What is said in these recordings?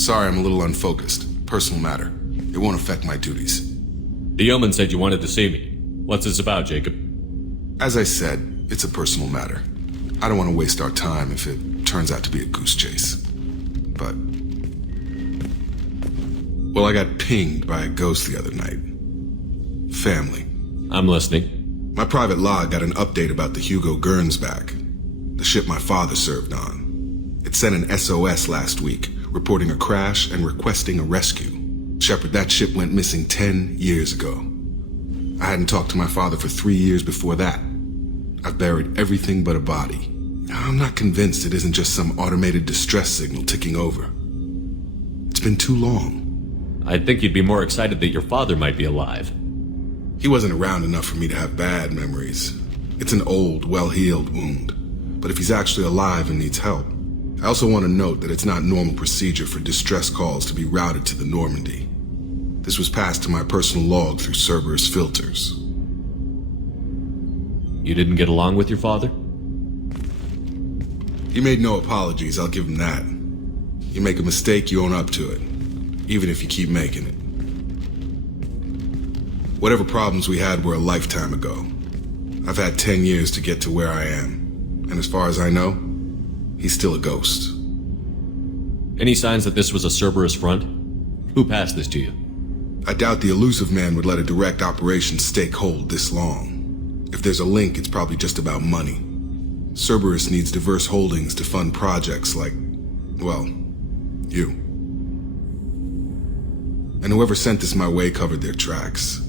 Sorry, I'm a little unfocused. Personal matter. It won't affect my duties. The yeoman said you wanted to see me. What's this about, Jacob? As I said, it's a personal matter. I don't want to waste our time if it turns out to be a goose chase. But... well, I got pinged by a ghost the other night. Family. I'm listening. My private log got an update about the Hugo Gernsback, the ship my father served on. It sent an SOS last week, reporting a crash and requesting a rescue. Shepard, that ship went missing 10 years ago. I hadn't talked to my father for 3 years before that. I've buried everything but a body. I'm not convinced it isn't just some automated distress signal ticking over. It's been too long. I'd think you'd be more excited that your father might be alive. He wasn't around enough for me to have bad memories. It's an old, well-healed wound. But if he's actually alive and needs help, I also want to note that it's not normal procedure for distress calls to be routed to the Normandy. This was passed to my personal log through Cerberus filters. You didn't get along with your father? He made no apologies, I'll give him that. You make a mistake, you own up to it, even if you keep making it. Whatever problems we had were a lifetime ago. I've had 10 years to get to where I am, and as far as I know, he's still a ghost. Any signs that this was a Cerberus front? Who passed this to you? I doubt the elusive man would let a direct operation stake hold this long. If there's a link, it's probably just about money. Cerberus needs diverse holdings to fund projects like, well, you. And whoever sent this my way covered their tracks.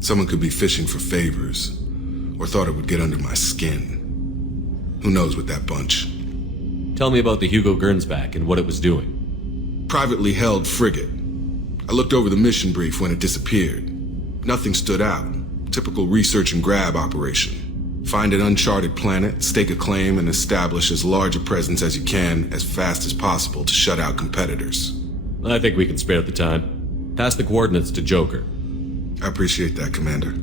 Someone could be fishing for favors, or thought it would get under my skin. Who knows with that bunch? Tell me about the Hugo Gernsback and what it was doing. Privately held frigate. I looked over the mission brief when it disappeared. Nothing stood out. Typical research and grab operation. Find an uncharted planet, stake a claim, and establish as large a presence as you can as fast as possible to shut out competitors. I think we can spare the time. Pass the coordinates to Joker. I appreciate that, Commander.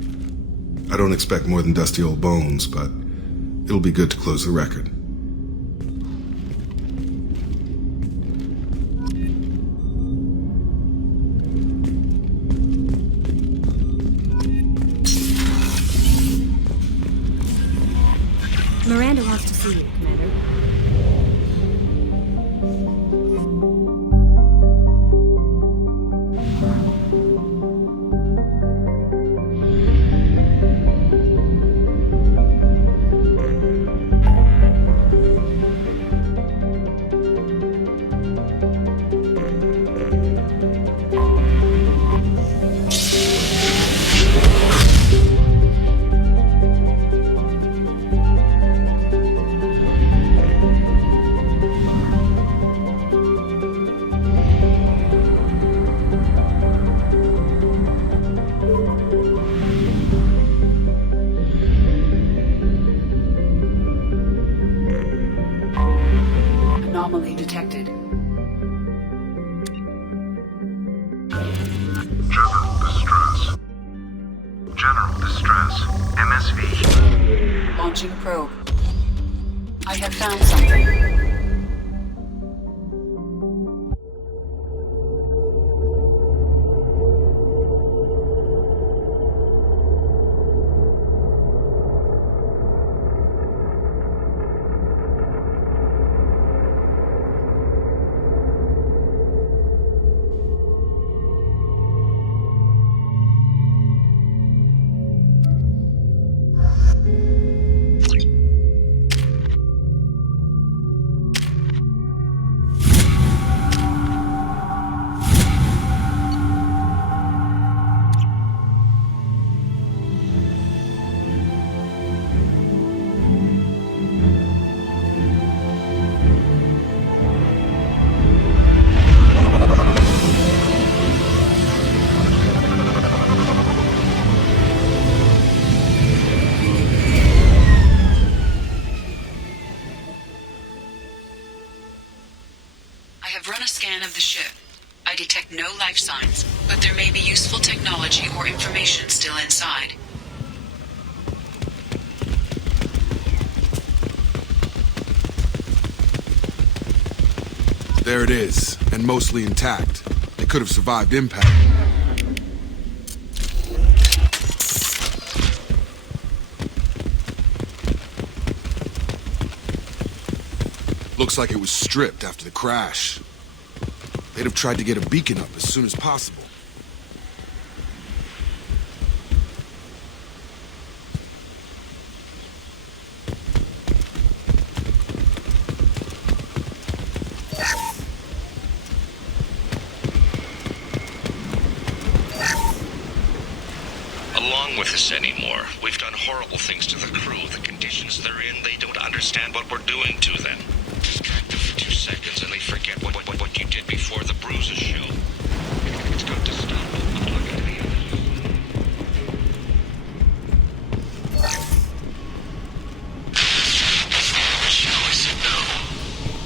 I don't expect more than dusty old bones, but it'll be good to close the record. Miranda wants to see you, Commander. Anomaly detected. General distress. MSV. Launching probe. I have found something. I have run a scan of the ship. I detect no life signs, but there may be useful technology or information still inside. There it is, and mostly intact. They could have survived impact. Looks like it was stripped after the crash. They'd have tried to get a beacon up as soon as possible. Along with us anymore. We've done horrible things to the crew. The conditions they're in, they don't understand what we're doing to them. Distract them for 2 seconds and they forget what you did before the bruises show. It's got to stop. I'm talking to the others. Show us a no.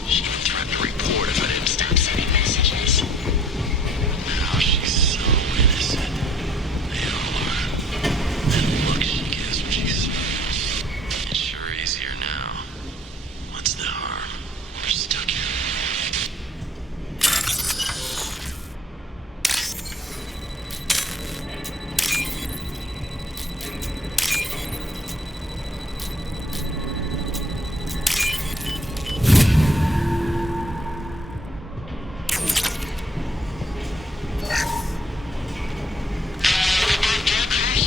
She would threaten to report if I didn't stop sending messages. Now she's so innocent. They all are. That look she gives when she smiles. It's sure easier now. What's the harm? We're stuck here.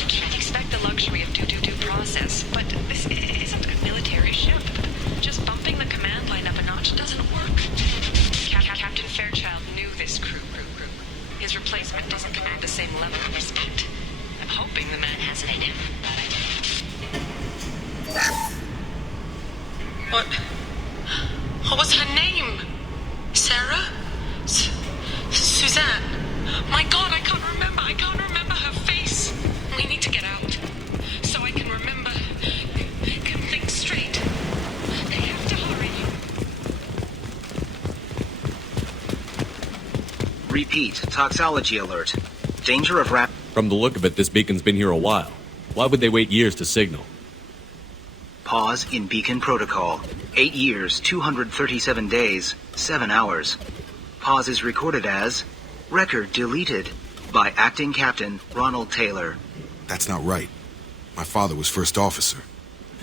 Can't expect the luxury of due process, but this isn't a military ship. Just bumping the command line up a notch doesn't work. Captain Fairchild knew this crew. His replacement doesn't command the same level of respect. I'm hoping the man has it in him. What was her name? Sarah? Suzanne? My God, I can't remember her face. We need to get out so I can remember, can think straight. They have to hurry. Repeat, toxology alert. Danger of rap. From the look of it, this beacon's been here a while. Why would they wait years to signal? Pause in beacon protocol. 8 years, 237 days, 7 hours. Pause is recorded as record deleted by acting captain Ronald Taylor. That's not right. My father was first officer.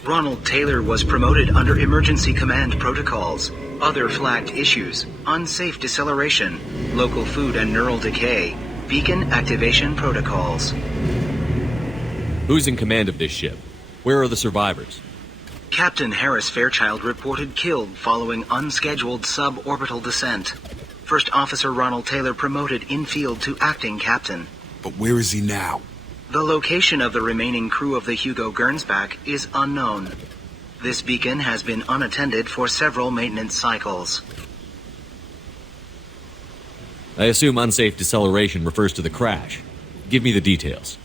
Ronald Taylor was promoted under emergency command protocols. Other flagged issues: unsafe deceleration, local food and neural decay, beacon activation protocols. Who's in command of this ship? Where are the survivors? Captain Harris Fairchild reported killed following unscheduled suborbital descent. First Officer Ronald Taylor promoted in-field to acting captain. But where is he now? The location of the remaining crew of the Hugo Gernsback is unknown. This beacon has been unattended for several maintenance cycles. I assume unsafe deceleration refers to the crash. Give me the details.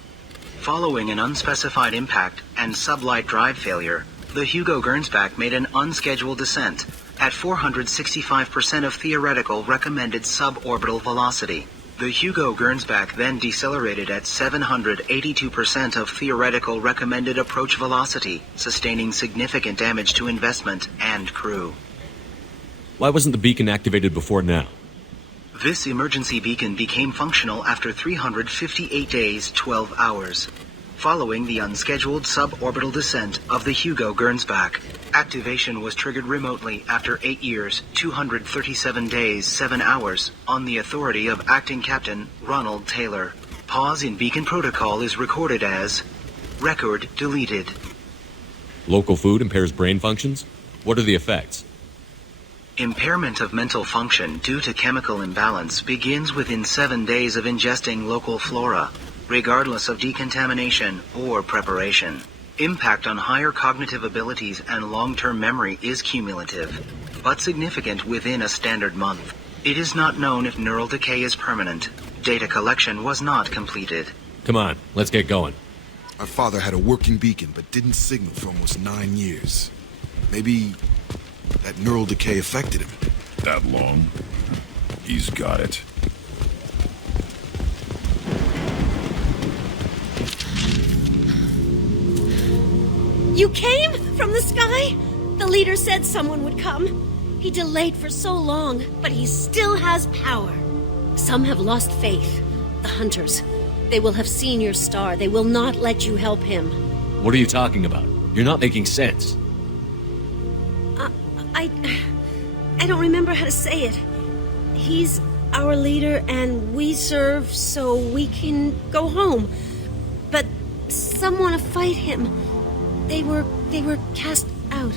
Following an unspecified impact and sublight drive failure, the Hugo Gernsback made an unscheduled descent at 465% of theoretical recommended suborbital velocity. The Hugo Gernsback then decelerated at 782% of theoretical recommended approach velocity, sustaining significant damage to investment and crew. Why wasn't the beacon activated before now? This emergency beacon became functional after 358 days, 12 hours. Following the unscheduled suborbital descent of the Hugo Gernsback, activation was triggered remotely after 8 years, 237 days, 7 hours, on the authority of Acting Captain Ronald Taylor. Pause in beacon protocol is recorded as record deleted. Local food impairs brain functions? What are the effects? Impairment of mental function due to chemical imbalance begins within 7 days of ingesting local flora, regardless of decontamination or preparation. Impact on higher cognitive abilities and long-term memory is cumulative, but significant within a standard month. It is not known if neural decay is permanent. Data collection was not completed. Come on, let's get going. My father had a working beacon but didn't signal for almost 9 years. Maybe that neural decay affected him. That long? He's got it. You came from the sky? The leader said someone would come. He delayed for so long, but he still has power. Some have lost faith. The hunters. They will have seen your star. They will not let you help him. What are you talking about? You're not making sense. I don't remember how to say it. He's our leader and we serve so we can go home. But some want to fight him. They were cast out.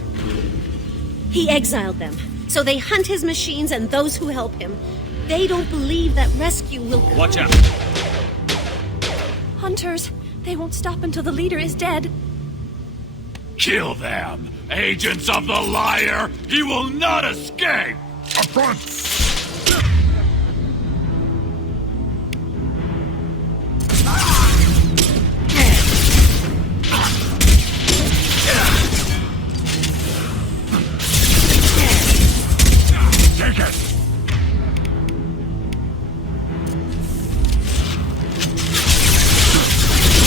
He exiled them. So they hunt his machines and those who help him. They don't believe that rescue will come. Watch out! Hunters, they won't stop until the leader is dead. Kill them! Agents of the liar! He will not escape! Take it!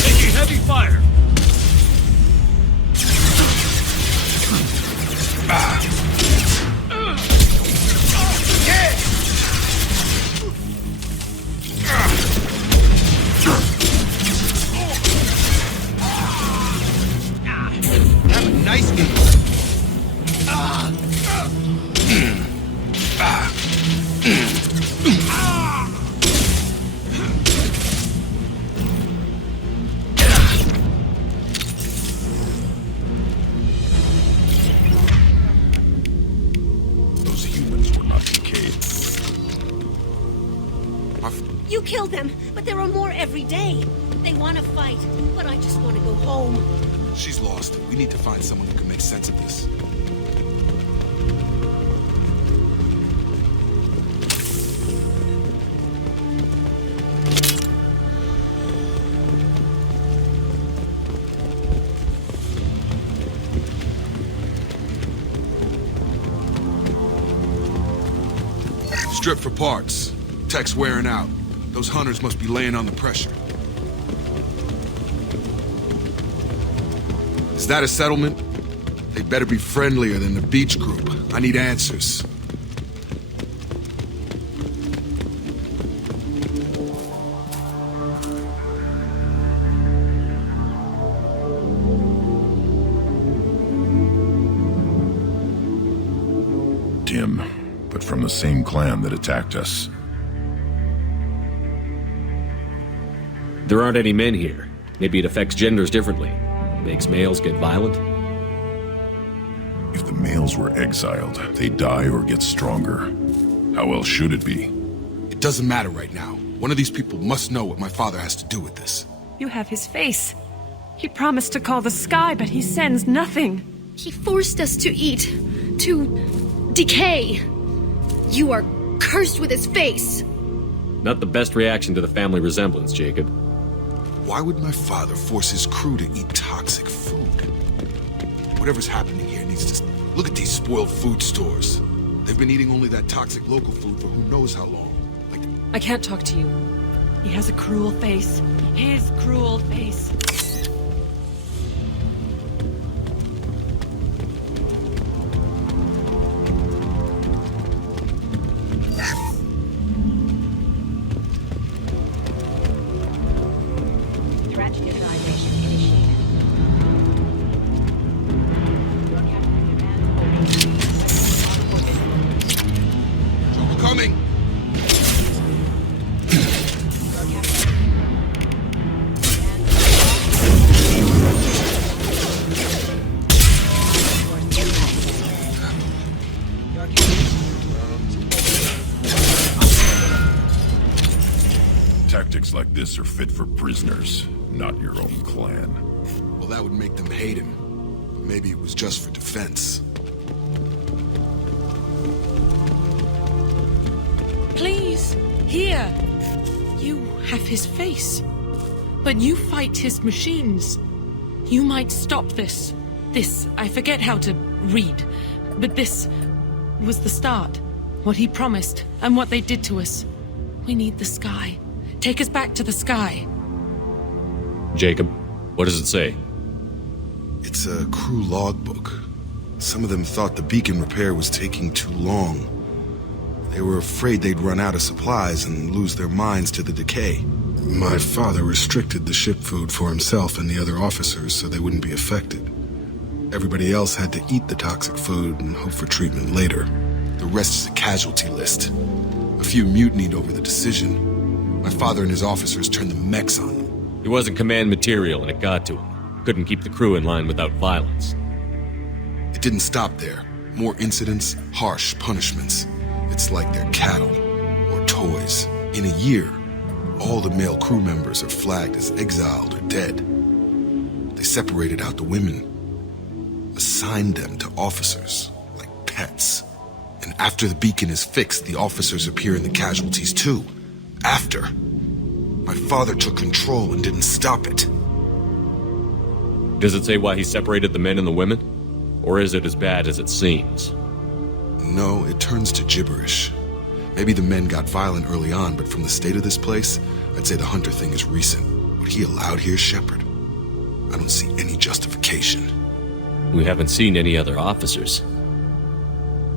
Taking heavy fire! Have a nice meal. Those humans were not decayed. You killed them, but there are more every day. They want to fight, but I just want to go home. She's lost. We need to find someone who can make sense of this. Strip for parts. Tech's wearing out. Those hunters must be laying on the pressure. Is that a settlement? They better be friendlier than the beach group. I need answers. Dim, but from the same clan that attacked us. There aren't any men here. Maybe it affects genders differently. Makes males get violent? If the males were exiled, they die or get stronger. How else should it be? It doesn't matter right now. One of these people must know what my father has to do with this. You have his face. He promised to call the sky, but he sends nothing. He forced us to eat, to decay. You are cursed with his face. Not the best reaction to the family resemblance, Jacob. Why would my father force his crew to eat toxic food? Whatever's happening here needs to... Look at these spoiled food stores. They've been eating only that toxic local food for who knows how long. I can't talk to you. He has a cruel face. His cruel face. Tactics like this are fit for prisoners, not your own clan. Well, that would make them hate him. But maybe it was just for defense. Please, here. You have his face. But you fight his machines. You might stop this. This, I forget how to read. But this was the start. What he promised, and what they did to us. We need the sky. Take us back to the sky. Jacob, what does it say? It's a crew logbook. Some of them thought the beacon repair was taking too long. They were afraid they'd run out of supplies and lose their minds to the decay. My father restricted the ship food for himself and the other officers so they wouldn't be affected. Everybody else had to eat the toxic food and hope for treatment later. The rest is a casualty list. A few mutinied over the decision. My father and his officers turned the mechs on them. He wasn't command material and it got to him. Couldn't keep the crew in line without violence. It didn't stop there. More incidents, harsh punishments. It's like they're cattle or toys. In a year, all the male crew members are flagged as exiled or dead. They separated out the women, assigned them to officers, like pets. And after the beacon is fixed, the officers appear in the casualties too. After. My father took control and didn't stop it. Does it say why he separated the men and the women? Or is it as bad as it seems? No, it turns to gibberish. Maybe the men got violent early on, but from the state of this place, I'd say the Hunter thing is recent. What he allowed here, Shepard? I don't see any justification. We haven't seen any other officers.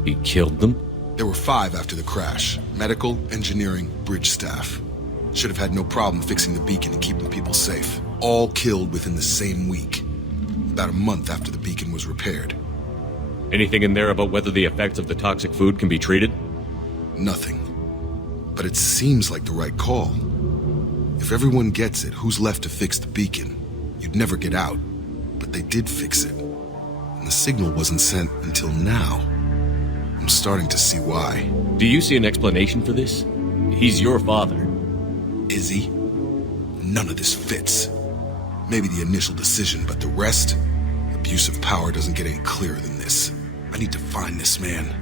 He killed them? There were 5 after the crash. Medical, engineering, bridge staff. Should have had no problem fixing the beacon and keeping people safe. All killed within the same week. About a month after the beacon was repaired. Anything in there about whether the effects of the toxic food can be treated? Nothing. But it seems like the right call. If everyone gets it, who's left to fix the beacon? You'd never get out. But they did fix it. And the signal wasn't sent until now. I'm starting to see why. Do you see an explanation for this? He's your father. Is he? None of this fits. Maybe the initial decision, but the rest? Abuse of power doesn't get any clearer than this. I need to find this man.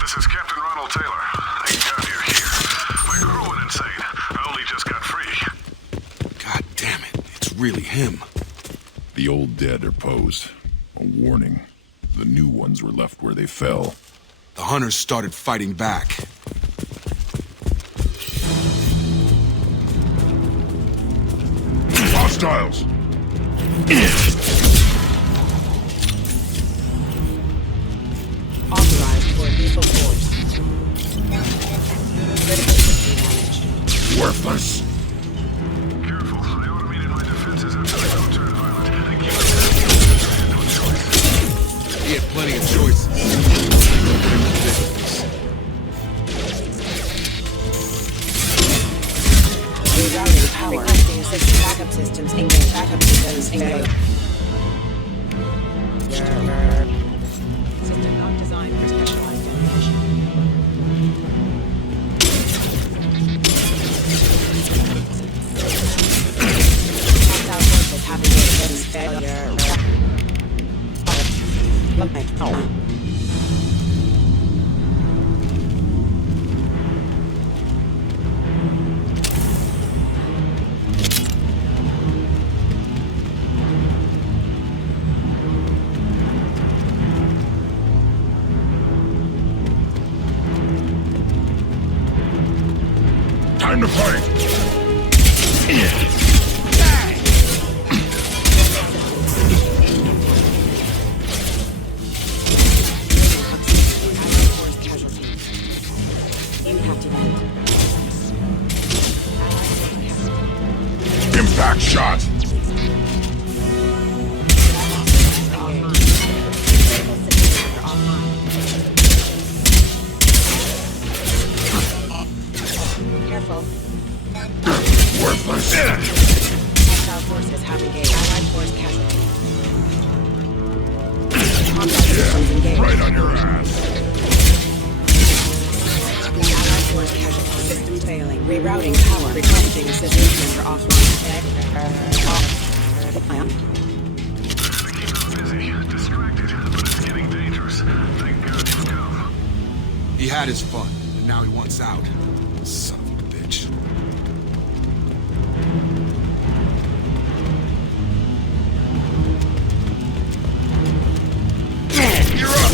This is Captain Ronald Taylor. Thank God you're here. My crew went insane. I only just got free. God damn it, it's really him. The old dead are posed. A warning. The new ones were left where they fell. The hunters started fighting back. Hostiles! Authorized for lethal force. Critical system damage. Worthless! Careful. I automated my defenses after the crew turned violent. I keep it. No choice. He had plenty of choices. Rerouting power. Requesting assist backup systems. Engage backup systems. Engage. System not designed for specialized application. Hostile forces having systems failure. Time to fight! Impact shot! Careful. Worthless! Hostile forces have engaged. Allied force casualty. Combat systems engaged. Right on your ass! Allied force casualty. System failing. Rerouting power. Requesting assistance for offline. They keep us busy, distracted, but it's getting dangerous. Thank God you've come. He had his fun, and now he wants out. Son of a bitch. You're up!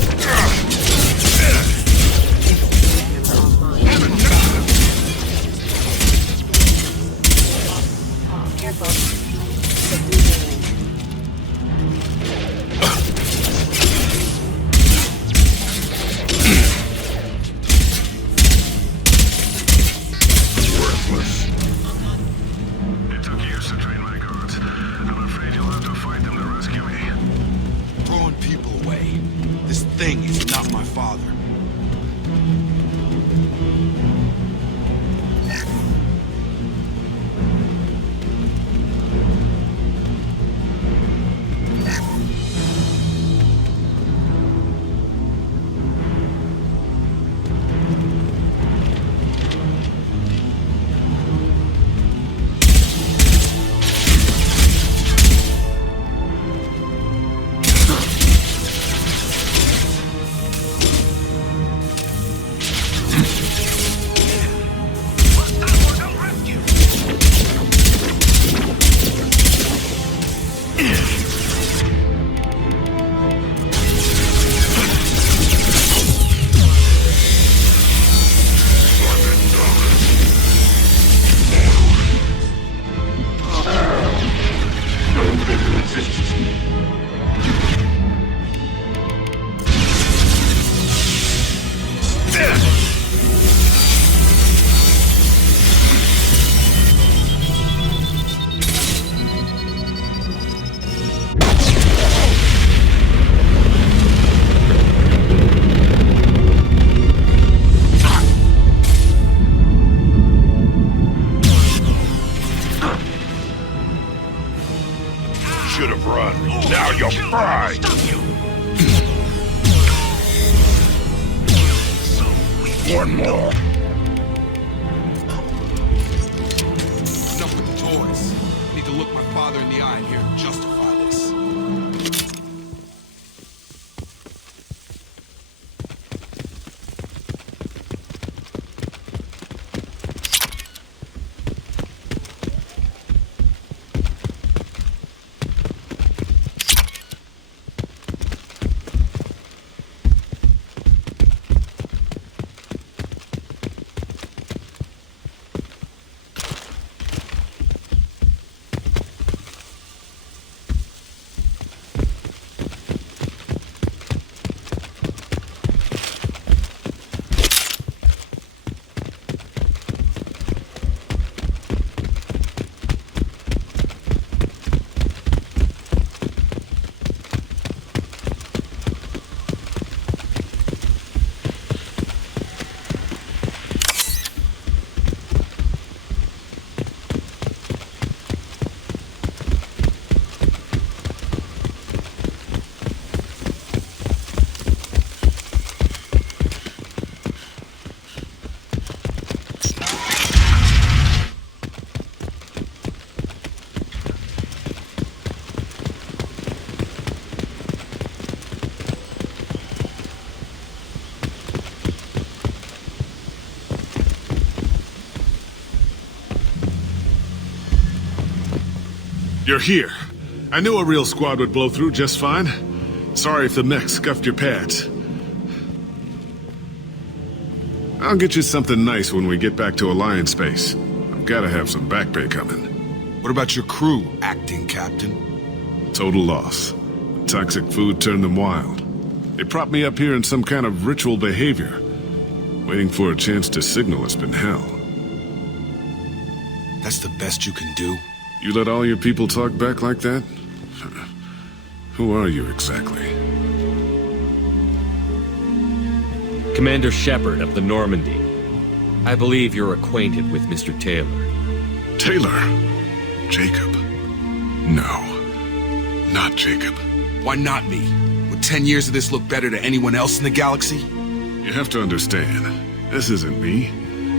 It took years to train my guards. I'm afraid you'll have to fight them to rescue me. Throwing people away. This thing is not my father. Should have run. Now you're fried. Stop you! One more. Enough with the toys. I need to look my father in the eye and hear him justify this. You're here. I knew a real squad would blow through just fine. Sorry if the mech scuffed your pads. I'll get you something nice when we get back to Alliance space. I've gotta have some back pay coming. What about your crew, acting captain? Total loss. The toxic food turned them wild. They propped me up here in some kind of ritual behavior. Waiting for a chance to signal has been hell. That's the best you can do? You let all your people talk back like that? Who are you exactly? Commander Shepard of the Normandy. I believe you're acquainted with Mr. Taylor. Taylor? Jacob? No. Not Jacob. Why not me? Would 10 years of this look better to anyone else in the galaxy? You have to understand, this isn't me.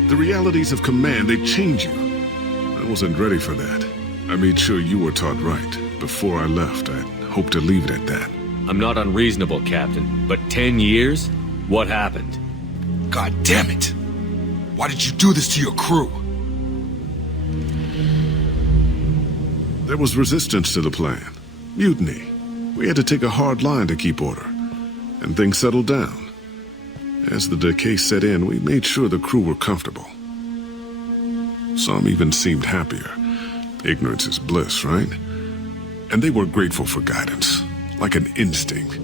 The realities of command, they change you. I wasn't ready for that. I made sure you were taught right. before I left, I hoped to leave it at that. I'm not unreasonable, Captain, but 10 years? What happened? God damn it! Why did you do this to your crew? There was resistance to the plan. Mutiny. We had to take a hard line to keep order. And things settled down. As the decay set in, we made sure the crew were comfortable. Some even seemed happier. Ignorance is bliss, right? And they were grateful for guidance, like an instinct.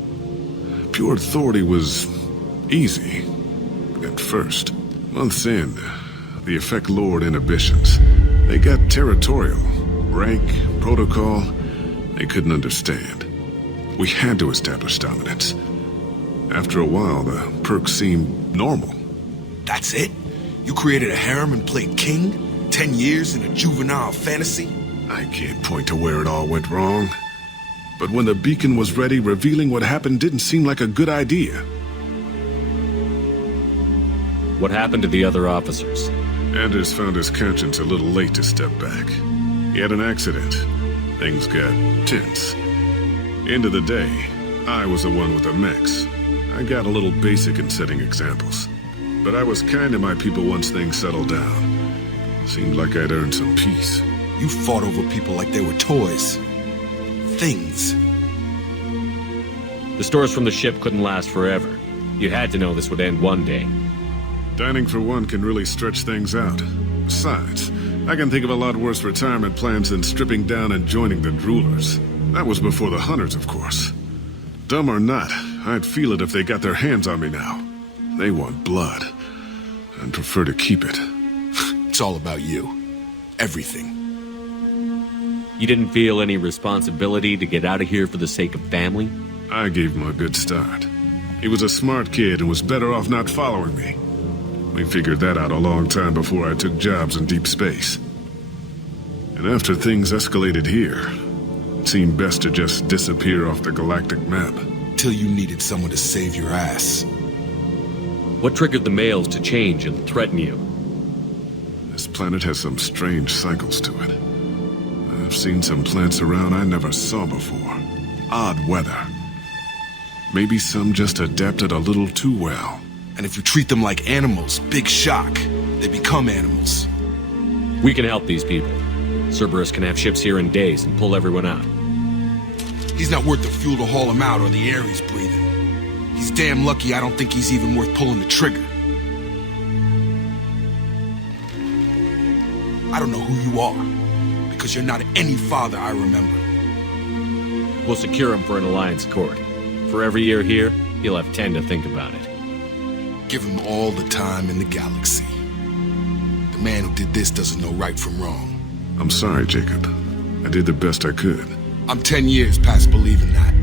Pure authority was easy, at first. Months in, the effect lowered inhibitions. They got territorial. Rank, protocol, they couldn't understand. We had to establish dominance. After a while, the perks seemed normal. That's it? You created a harem and played king? 10 years in a juvenile fantasy? I can't point to where it all went wrong. But when the beacon was ready, revealing what happened didn't seem like a good idea. What happened to the other officers? Anders found his conscience a little late to step back. He had an accident. Things got tense. End of the day, I was the one with the mechs. I got a little basic in setting examples. But I was kind to my people once things settled down. Seemed like I'd earned some peace. You fought over people like they were toys. Things. The stores from the ship couldn't last forever. You had to know this would end one day. Dining for one can really stretch things out. Besides, I can think of a lot worse retirement plans than stripping down and joining the droolers. That was before the hunters, of course. Dumb or not, I'd feel it if they got their hands on me now. They want blood. I'd prefer to keep it. It's all about you. Everything. You didn't feel any responsibility to get out of here for the sake of family? I gave him a good start. He was a smart kid and was better off not following me. We figured that out a long time before I took jobs in deep space. And after things escalated here, it seemed best to just disappear off the galactic map. Till you needed someone to save your ass. What triggered the males to change and threaten you? This planet has some strange cycles to it. I've seen some plants around I never saw before. Odd weather. Maybe some just adapted a little too well. And if you treat them like animals, big shock. They become animals. We can help these people. Cerberus can have ships here in days and pull everyone out. He's not worth the fuel to haul him out or the air he's breathing. He's damn lucky I don't think he's even worth pulling the trigger. I don't know who you are, because you're not any father I remember. We'll secure him for an alliance court. For every year here, he'll have 10 to think about it. Give him all the time in the galaxy. The man who did this doesn't know right from wrong. I'm sorry, Jacob. I did the best I could. I'm 10 years past believing that.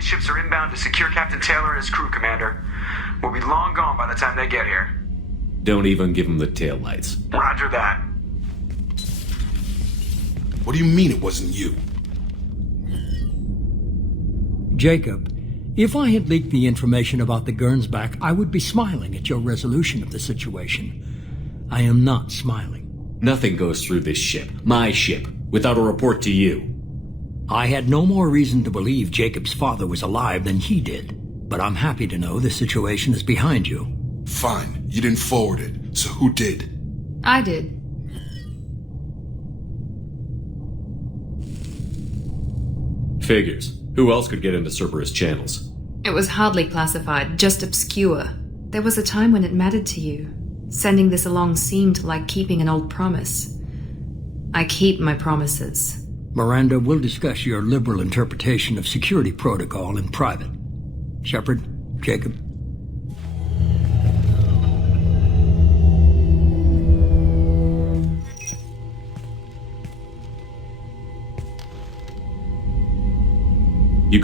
Ships are inbound to secure Captain Taylor and his crew, Commander. We'll be long gone by the time they get here. Don't even give them the taillights. Roger that. What do you mean it wasn't you? Jacob, if I had leaked the information about the Gernsback, I would be smiling at your resolution of the situation. I am not smiling. Nothing goes through this ship, my ship, without a report to you. I had no more reason to believe Jacob's father was alive than he did, but I'm happy to know the situation is behind you. Fine, you didn't forward it, so who did? I did. Figures. Who else could get into Cerberus channels? It was hardly classified, just obscure. There was a time when it mattered to you. Sending this along seemed like keeping an old promise. I keep my promises. Miranda, we'll discuss your liberal interpretation of security protocol in private. Shepard, Jacob.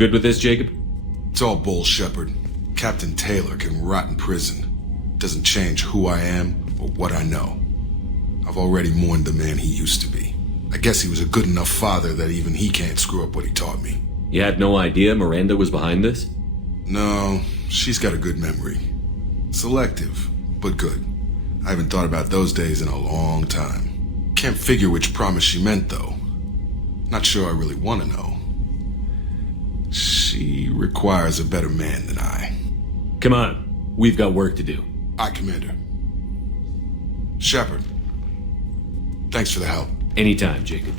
good with this, Jacob? It's all bull, Shepard. Captain Taylor can rot in prison. Doesn't change who I am or what I know. I've already mourned the man he used to be. I guess he was a good enough father that even he can't screw up what he taught me. You had no idea Miranda was behind this? No, she's got a good memory. Selective, but good. I haven't thought about those days in a long time. Can't figure which promise she meant, though. Not sure I really want to know. She requires a better man than I. Come on, we've got work to do. Aye, Commander. Shepard, thanks for the help. Anytime, Jacob.